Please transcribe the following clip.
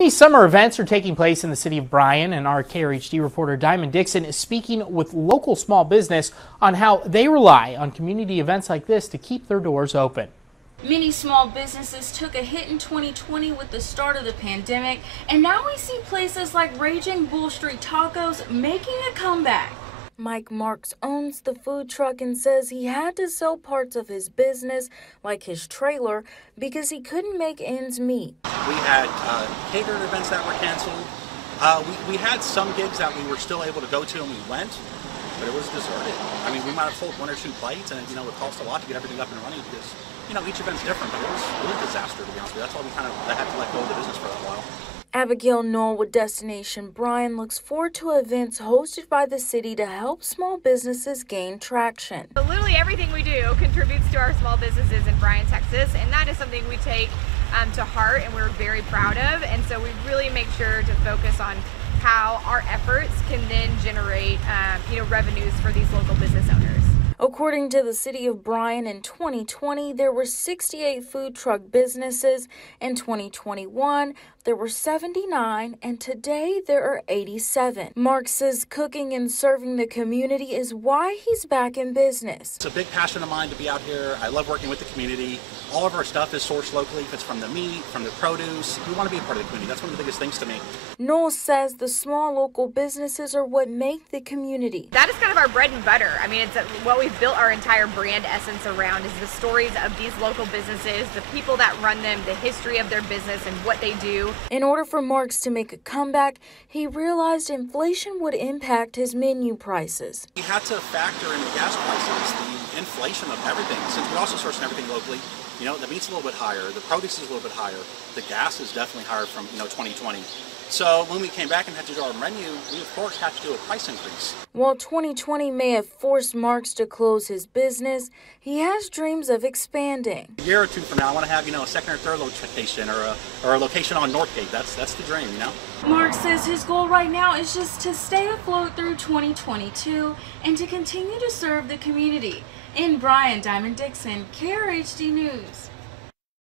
These summer events are taking place in the city of Bryan, and our KRHD reporter Diamond Dixon is speaking with local small business on how they rely on community events like this to keep their doors open. Many small businesses took a hit in 2020 with the start of the pandemic, and now we see places like Raging Bull Street Tacos making a comeback. Mike Marks owns the food truck and says he had to sell parts of his business, like his trailer, because he couldn't make ends meet. We had catered events that were canceled. We had some gigs that we were still able to go to, and we went, but it was deserted. I mean, we might have sold one or two plates, and it cost a lot to get everything up and running because each event's different. But it was a disaster, to be honest with you. That's why we had to let go of the business for a while. Abigail Knoll with Destination Bryan looks forward to events hosted by the city to help small businesses gain traction. So literally everything we do contributes to our small businesses in Bryan, Texas, and that is something we take to heart and we're very proud of. And so we really make sure to focus on how our efforts can then generate revenues for these local business owners. According to the city of Bryan, in 2020, there were 68 food truck businesses. In 2021, there were 79, and today there are 87. Mark says cooking and serving the community is why he's back in business. It's a big passion of mine to be out here. I love working with the community. All of our stuff is sourced locally. If it's from the meat, from the produce, we want to be a part of the community. That's one of the biggest things to me. Noel says the small local businesses are what make the community. That is kind of our bread and butter. I mean, it's what we've built our entire brand essence around is the stories of these local businesses, the people that run them, the history of their business and what they do. In order for Marks to make a comeback, he realized inflation would impact his menu prices. We had to factor in the gas prices, the inflation of everything. Since we also source everything locally, the meat's a little bit higher, the produce is a little bit higher, the gas is definitely higher from 2020. So when we came back and had to do our menu, we of course had to do a price increase. While 2020 may have forced Marks to close his business, he has dreams of expanding. A year or two from now, I want to have a second or third location or a location on Northgate. That's the dream, Mark says his goal right now is just to stay afloat through 2022 and to continue to serve the community. In Bryan, Diamond Dixon, KRHD News.